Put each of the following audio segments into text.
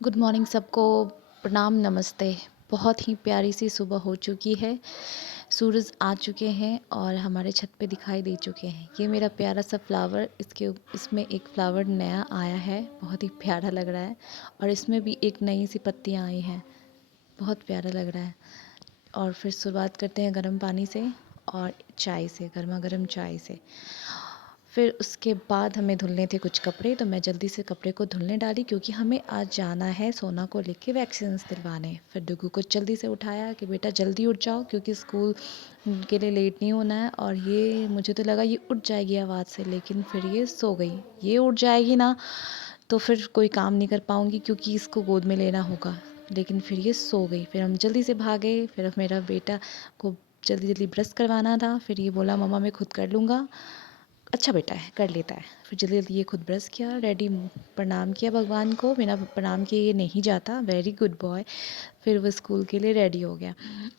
Good morning सबको। प्रणाम, नमस्ते। बहुत ही प्यारी सी सुबह हो चुकी है। सूरज आ चुके हैं और हमारे छत पे दिखाई दे चुके हैं। ये मेरा प्यारा सा फ्लावर, इसमें एक फ्लावर नया आया है, बहुत ही प्यारा लग रहा है। और इसमें भी एक नई सी पत्तियाँ आई हैं, बहुत प्यारा लग रहा है। और फिर शुरुआत करते हैं गर्म पानी से और चाय से, गर्मा गर्म चाय से। फिर उसके बाद हमें धुलने थे कुछ कपड़े, तो मैं जल्दी से कपड़े को धुलने डाली क्योंकि हमें आज जाना है सोना को लेके वैक्सीन्स दिलवाने। फिर डुगू को जल्दी से उठाया कि बेटा जल्दी उठ जाओ क्योंकि स्कूल के लिए लेट नहीं होना है। और ये मुझे तो लगा ये उठ जाएगी आवाज़ से, लेकिन फिर ये सो गई। ये उठ जाएगी ना तो फिर कोई काम नहीं कर पाऊँगी क्योंकि इसको गोद में लेना होगा। लेकिन फिर ये सो गई। फिर हम जल्दी से भागे। फिर मेरा बेटा को जल्दी जल्दी ब्रश करवाना था। फिर ये बोला मम्मा मैं खुद कर लूँगा। अच्छा बेटा है, कर लेता है। फिर जल्दी जल्दी ये खुद ब्रश किया, रेडी, प्रणाम किया भगवान को। बिना प्रणाम किए ये नहीं जाता, वेरी गुड बॉय। फिर वो स्कूल के लिए रेडी हो गया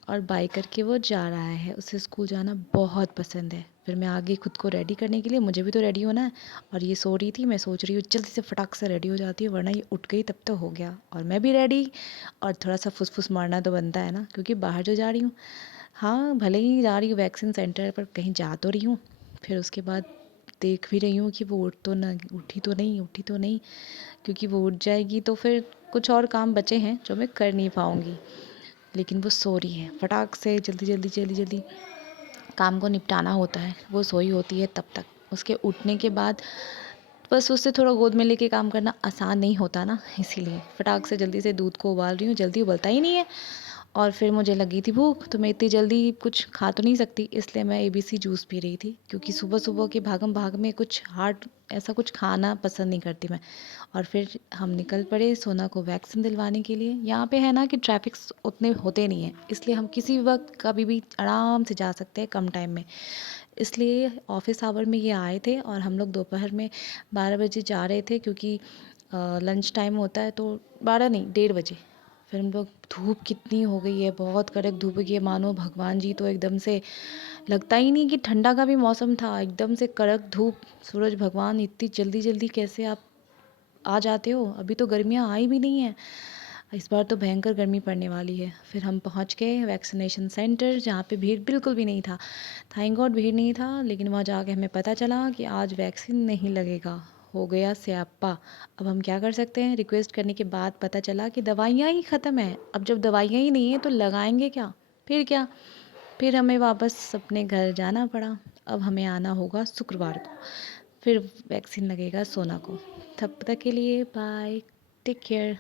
और बाय करके वो जा रहा है। उसे स्कूल जाना बहुत पसंद है। फिर मैं आ गई खुद को रेडी करने के लिए, मुझे भी तो रेडी होना है। और ये सो रही थी, मैं सोच रही हूँ जल्दी से फटाक से रेडी हो जाती हूँ, वरना ये उठ गई तब तो हो गया। और मैं भी रेडी। और थोड़ा सा फुसफुस मारना तो बनता है ना, क्योंकि बाहर जो जा रही हूँ, हाँ भले ही जा रही हूँ वैक्सीन सेंटर पर, कहीं जा तो रही हूँ। फिर उसके बाद देख भी रही हूँ कि वो उठी तो नहीं, क्योंकि वो उठ जाएगी तो फिर कुछ और काम बचे हैं जो मैं कर नहीं पाऊँगी। लेकिन वो सो रही है, फटाक से जल्दी काम को निपटाना होता है। वो सोई होती है तब तक। उसके उठने के बाद बस उससे थोड़ा गोद में लेके काम करना आसान नहीं होता ना, इसीलिए फटाक से जल्दी से दूध को उबाल रही हूँ। जल्दी उबलता ही नहीं है। और फिर मुझे लगी थी भूख, तो मैं इतनी जल्दी कुछ खा तो नहीं सकती, इसलिए मैं एबीसी जूस पी रही थी, क्योंकि सुबह सुबह के भागम भाग में कुछ हार्ड ऐसा कुछ खाना पसंद नहीं करती मैं। और फिर हम निकल पड़े सोना को वैक्सीन दिलवाने के लिए। यहाँ पे है ना कि ट्रैफिक्स उतने होते नहीं हैं, इसलिए हम किसी वक्त कभी भी आराम से जा सकते हैं कम टाइम में। इसलिए ऑफिस आवर में ये आए थे और हम लोग दोपहर में 12 बजे जा रहे थे, क्योंकि लंच टाइम होता है, तो 12 नहीं 1:30 बजे। फिर हम लोग, धूप कितनी हो गई है, बहुत कड़क धूप है, ये मानो भगवान जी तो एकदम से, लगता ही नहीं कि ठंडा का भी मौसम था, एकदम से कड़क धूप। सूरज भगवान इतनी जल्दी जल्दी कैसे आप आ जाते हो, अभी तो गर्मियाँ आई भी नहीं है। इस बार तो भयंकर गर्मी पड़ने वाली है। फिर हम पहुंच गए वैक्सीनेशन सेंटर, जहाँ पे भीड़ बिल्कुल भी नहीं था। थैंक गॉड भीड़ नहीं था। लेकिन वहाँ जाके हमें पता चला कि आज वैक्सीन नहीं लगेगा, हो गया स्यापा। अब हम क्या कर सकते हैं, रिक्वेस्ट करने के बाद पता चला कि दवाइयाँ ही ख़त्म हैं। अब जब दवाइयाँ ही नहीं हैं तो लगाएंगे क्या, फिर क्या। फिर हमें वापस अपने घर जाना पड़ा। अब हमें आना होगा शुक्रवार को, फिर वैक्सीन लगेगा सोना को। तब तक के लिए बाय, टेक केयर।